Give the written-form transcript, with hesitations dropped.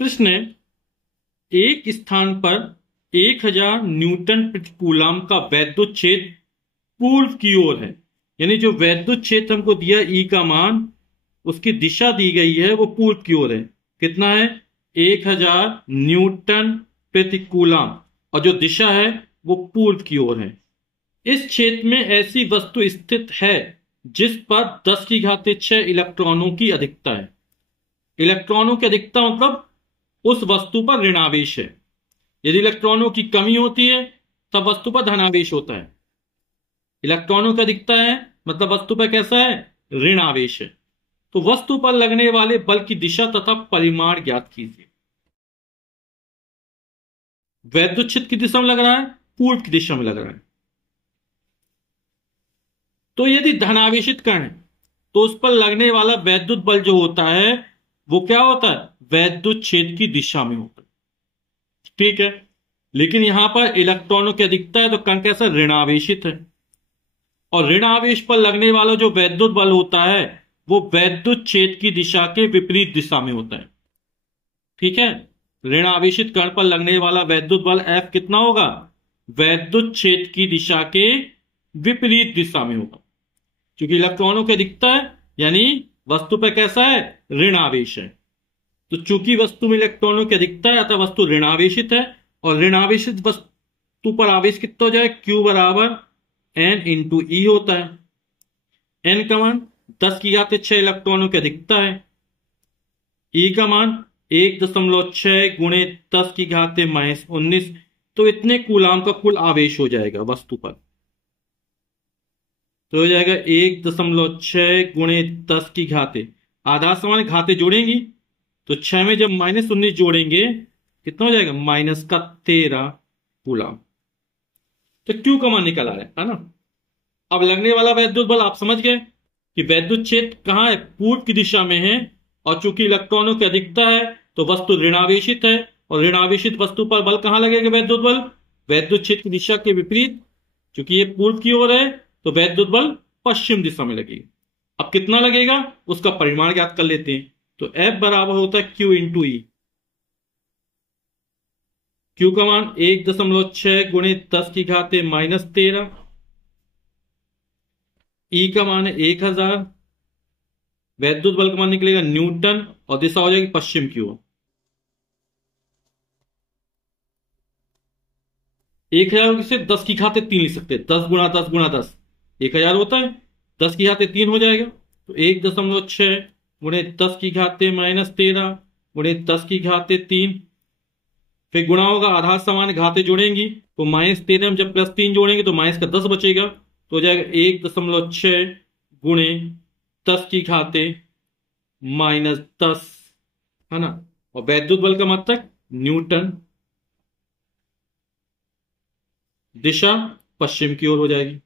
प्रश्न है, एक स्थान पर 1000 न्यूटन प्रति कूलम का वैद्युत क्षेत्र पूर्व की ओर है। यानी जो वैद्युत क्षेत्र हमको दिया ई का मान, उसकी दिशा दी गई है वो पूर्व की ओर है। कितना है? 1000 न्यूटन प्रति कूलम, और जो दिशा है वो पूर्व की ओर है। इस क्षेत्र में ऐसी वस्तु स्थित है जिस पर 10⁶ इलेक्ट्रॉनों की अधिकता है। इलेक्ट्रॉनों की अधिकता मतलब उस वस्तु पर ऋणावेश है। यदि इलेक्ट्रॉनों की कमी होती है तब वस्तु पर धनावेश होता है। इलेक्ट्रॉनों की अधिकता है मतलब वस्तु पर कैसा है? ऋणावेश है। तो वस्तु पर लगने वाले बल की दिशा तथा परिमाण ज्ञात कीजिए। वैद्युत क्षेत्र की दिशा में लग रहा है, पूर्व की दिशा में लग रहा है। तो यदि धनावेशित कण है तो उस पर लगने वाला वैद्युत बल जो होता है वो क्या होता है? वैद्युत क्षेत्र की दिशा में होता है। ठीक है, लेकिन यहां पर इलेक्ट्रॉनों की अधिकता है तो कण कैसा? ऋणावेशित है। और ऋण आवेश पर लगने वाला जो वैद्युत बल होता है वो वैद्युत क्षेत्र की दिशा के विपरीत दिशा में होता है। ठीक है, ऋण आवेशित कण पर लगने वाला वैद्युत बल F कितना होगा? वैद्युत क्षेत्र की दिशा के विपरीत दिशा में होगा। क्योंकि इलेक्ट्रॉनों की अधिकता है यानी वस्तु पर कैसा है? ऋण आवेश है। तो चूंकि वस्तु में इलेक्ट्रॉनों की अधिकता है अतः वस्तु ऋणावेशित है, और ऋणावेशित वस्तु पर आवेश कितना हो जाए? Q बराबर N इंटू ई होता है। N का मान 10⁶ इलेक्ट्रॉनों की अधिकता है। ई का मान 1.6 गुणे 10⁻⁻19। तो इतने कूलाम का कुल आवेश हो जाएगा वस्तु पर। तो हो जाएगा 1.6 गुणे 10 की घाते, आधा समान घाते जोड़ेंगी तो 6 में जब -19 जोड़ेंगे कितना हो जाएगा? -13 कूलाम। तो क्यू का मान निकल आया है ना। अब लगने वाला वैद्युत बल आप समझ गए कि वैद्युत क्षेत्र कहां है? पूर्व की दिशा में है। और चूंकि इलेक्ट्रॉनों की अधिकता है तो वस्तु ऋणावेशित है, और ऋणावेशित वस्तु पर बल कहां लगेगा? वैद्युत बल वैद्युत क्षेत्र की दिशा के विपरीत। चूंकि ये पूर्व की ओर है तो वैद्युत बल पश्चिम दिशा में लगेगा। अब कितना लगेगा उसका परिमाण ज्ञात कर लेते हैं। तो F बराबर होता है Q इंटू ई। Q का मान 1.6 गुणे 10⁻⁻13। ई का मान है 1000। वैद्युत बल का मान निकलेगा न्यूटन, और दिशा हो जाएगी पश्चिम की ओर। 1000 से 10⁻³ लिख सकते हैं। 10 गुणा 10 गुणा 10 1000 होता है। 10⁻³ हो जाएगा। तो 1.6 गुणे 10⁻⁻13 गुणे 10⁻³ फिर गुणा होगा, आधार समान घाते जोड़ेंगी तो -13 में जब +3 जोड़ेंगे तो माइनस का 10 बचेगा। तो हो जाएगा 1.6 गुणे 10⁻⁻10, है ना। और वैद्युत बल का मात्रक न्यूटन, दिशा पश्चिम की ओर हो जाएगी।